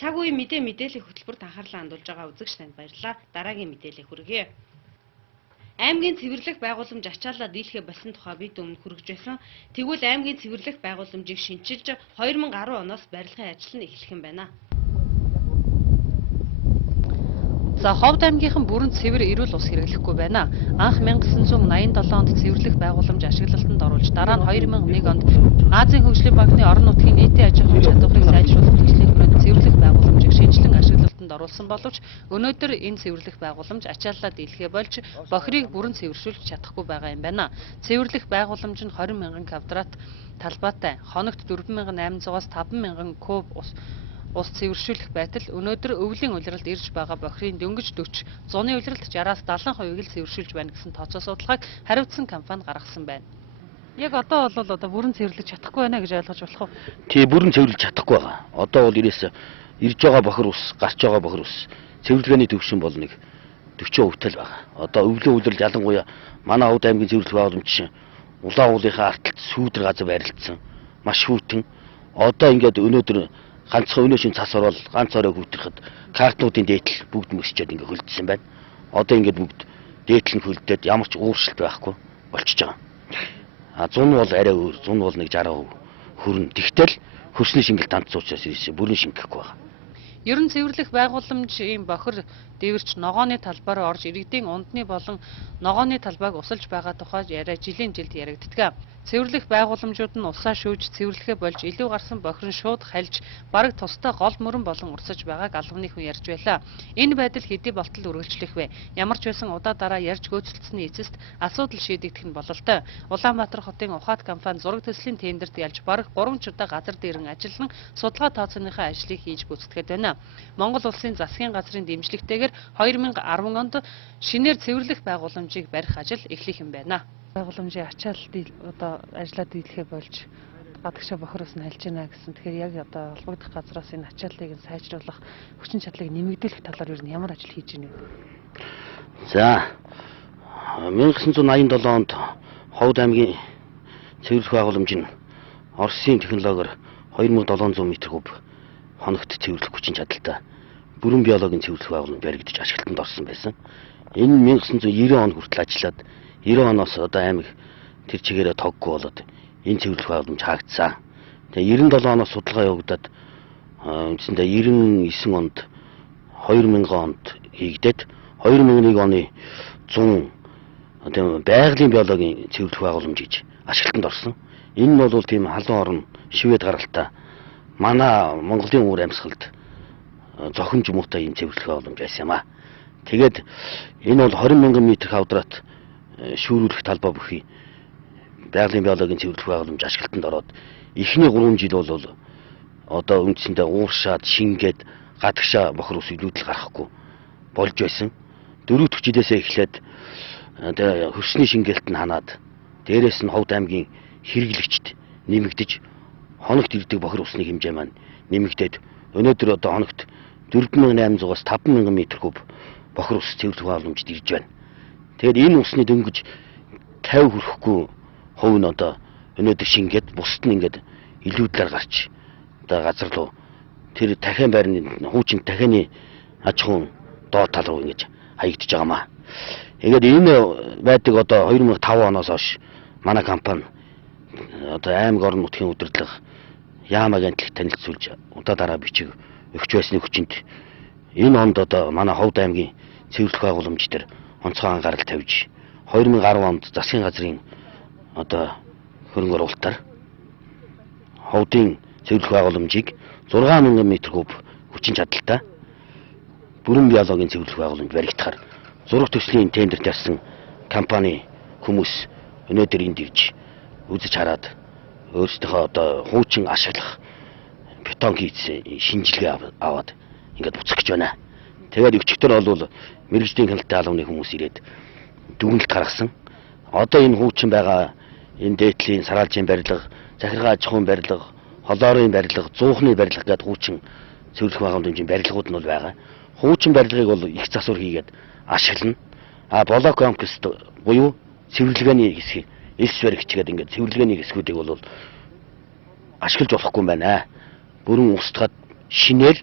Цаг үеийн мэдээллийн хөтөлбөрт анхаарлаа хандуулж байгаа үзэгч танд баярлалаа. Дараагийн мэдээлэл хүргэе. Аймгийн цэвэрлэх байгууламж ачаалал дийлхэ болсон тухай бид өмнө хүргэж байсан. Тэгвэл аймгийн цэвэрлэх байгууламжийг шинчилж 2010 оноос барилгын ажил нь эхлэх юм байна. За Ховд аймгийнхан бүрэн цэвэр эрүүл ус хэрэглэхгүй байна. Анх 1987 онд цэвэрлэх байгууламж ашиглалтанд оруулж дараа нь 2001 онд Азийн хөгжлийн банкны орон нутгийн нийтийн аж ахуйн чадварыг сайжруулах төслийн хүрээнд цэвэрлэх байгууламжийг шинжилэн ашиглалтанд оруулсан боловч өнөөдөр энэ цэвэрлэх байгууламж ачааллаа дийлхэ болж бохирыг бүрэн цэвэршүүлж чадахгүй байгаа юм байна. Цэвэрлэх байгууламж нь 20,000 квадрат талбайтай, хоногт 4,800-аас 5,000 куб ус цэвэршүүлэх байтал өнөөдөр өвлийн улиралд ирж байгаа бохирын дөнгөж 40, зуны улиралд 60-аас 70% л цэвэршүүлж байна гэсэн тооцоо судалгааг хариуцсан компани гаргасан байна. Яг одоо бол бүрэн цэвэрлэж чадахгүй байна гэж ойлгож болох уу? Тий, бүрэн цэвэрлэж чадахгүй байгаа. Одоо бол ирж байгаа бохир ус, гарч байгаа бохир ус цэвэрлэгээний төвшин бол нэг 40% л байгаа. Одоо өвлийн улирал ялангуяа манай Ховд аймгийн цэвэрлэх байгууламж чинь улаан уулынхаа арталт сүүдэр газар байрлагдсан. Маш хүйтэн. Одоо ингээд өнөөдөр ганцхан өнөөшин цас орол ганц орой хүүтрэхэд картнуудын дээдл бүгд мөсчөөд ингээд хөлдсөн байна. Одоо ингээд бүгд дээдл нь хөлдөөд ямар ч ууршилт байхгүй болчихж байгаа. Зун бол арай өөр, зун бол нэг 60% хүрнэ. Тэгтэл хөрсний шингэл тандцуучаас ирсэн бүрэн шингэхгүй байгаа. Ер нь цэвэрлэх байгууламжийн бохир дэвэрч ногооны талбаар орж иргэдийн ундны болон ногооны талбайг усалж байгаа тухай яриа жилийн жилд яригддаг. Цэвэрлэх байгууламжууд нь усаа шүүж цэвэрлэхэ болж илүү гарсан бохир нь шууд хальж бараг тусдаа гол мөрөн болон урсаж байгааг албаны хүн ярьж байлаа. Энэ байдал хэдий болтол үргэлжлэх вэ? Ямар ч байсан удаа дараа ярьж гүйцэлдсэний эцэст асуудал шийдэгдэх нь бололтой. Улаанбаатар хотын Ухаат компани зураг төслийн тендерт ялж бараг 3 удаа газар дээрэн ажиллан судалгаа тооцооныхоо ажлыг хийж гүйцэтгэхэд байна. Монгол улсын засгийн газрын дэмжлэгтэйгээр 2010 онд шинээр цэвэрлэх байгууламжийг барих ажил эхлэх юм байна. Байгууламжийн ачаалт одоо ажиллаад дийлхэ болж гадагшаа бохир ус нь хальж байна гэсэн. Тэгэхээр яг одоо холбогдох газраас энэ ачаалтыг нь сайжруулах, хүчин чадлыг нэмэгдүүлэх талаар ер нь ямар ажил хийж байна вэ? За 1987 онд Ховд аймгийн цэвэрлэх байгууламж нь Оросын технологиор 2700 м3 хоногт цэвэрлэх хүчин чадалтай бүрэн биологийн цэвэрлэх байгууламж баригдаж ашиглалтанд орсон байсан. Энэ 1990 он хүртэл ажиллаад 90 оноос одоо аймаг тэр чигээрээ тоггүй болоод энэ цэвэрлэх байгууламж хаагдсан. Тэгээ 97 оноос судалгаа явагдаад үндсэндээ 99 онд 2000 онд хийгдээд 2001 оны 100 одоо байгалийн биологийн цэвэрлэх байгууламж гэж ашиглалтанд орсон. Энэ нь бол тийм халуун орон шивэд гаралтай манай Монголын уур амьсгалд зохимж муутай юм цэвэрлэх байгууламж байсан юм аа. Тэгээд энэ бол 20,000 м2 шүүрүүлэх талбай бүхий байгалийн биологийн цэвэрлэх байгууламж ашиглалтанд ороод эхний 3 жил бол одоо үндсэндээ ууршаад шингээд гадагшаа бохир ус илүүдэл гарахгүй болж байсан. 4 дахь жилээсээ эхлээд хөрсний шингээлт нь ханаад дээрээс нь Ховд аймгийн хэрэглэгчд нэмэгдэж хоногт ирдэг бохир усны хэмжээ маань нэмэгдээд өнөөдөр одоо хоногт 4,800-аас 5,000 м3 бохир ус цэвэрлэх байгууламжид ирж байна. Тэгээд энэ усны дөнгөж 50 хүрэхгүй хувь нь одоо өнөөдөр шингээд бусд нь ингээд илүүдлээр гарч одоо газар руу тэр дахин байрны хуучин дахины аж ахуйн доод тал руу ингэж хаягдж байгаамаа. Тэгээд энэ байдаг одоо 2005 оноос хойш манай компани одоо аймаг орон нутгийн удирдлага яамаг антлаг танилцуулж удаа дараа бичиг өгч байсны хүчинд энэ онд одоо манай Ховд аймгийн цэвэрлэх байгууламж дээр онцгой анхаарал тавьж 2010 онд засгийн газрын одоо хөрөнгө оруулалтаар Ховдын цэвэрлэх байгууламжийг 6,000 м3 хүчин чадалтай бүрэн биологийн цэвэрлэх байгууламж баригдахаар зураг төслийн тендерт ярьсан компани хүмүүс өнөөдөр энд ирж үзэж хараад өөрсдийнхөө одоо хуучин ашиглах бетон хийцээ шинжилгээ аваад ингээд буцах гэж байна. Тэгээд өчигдөр бол мэрэгжлийн хяналттай албаны хүмүүс ирээд дүгнэлт гаргасан. Одоо энэ хуучин байгаа энэ дээдлийн сараалжийн барилга, захиргаа аж ахуйн барилга, холоорын барилга, зуухны барилга гэдэг хуучин цэвэрлэх байгууламжийн барилгууд нь бол байгаа. Хуучин барилгыг бол их засвар хийгээд ашиглана. Блок комплекс буюу цэвэрлэгээний хэсгийг элс баригч гэдэг ингээд цэвэрлэгээний хэсгүүдийг бол ашиглаж болохгүй юм байна. Бүрэн устгаад шинээр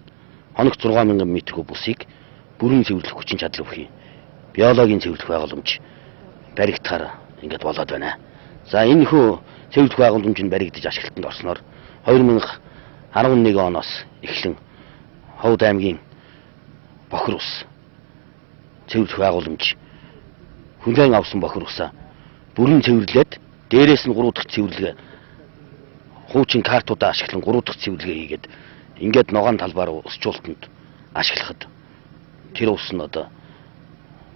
хоногт 6000 м куб усыг бүрэн цэвэрлэх хүчин чадал өгөх биологийн цэвэрлэх байгууламж баригдахаар ингээд болоод байна. За энэ хүү цэвэрлэх байгууламж нь баригдаж ашиглалтанд орсноор 2011 оноос эхлэн Ховд аймгийн бохир ус цэвэрлэх байгууламж хүлээн авсан бохир усаа бүрэн цэвэрлээд дээрээс нь 3 дахь цэвэрлэгээ хуучин картуудаа ашиглан 3 дахь цэвэрлэгээ хийгээд ингээд ногоон талбаар усжуулалтанд ашиглахад тэр ус нь одоо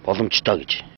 боломжтой гэж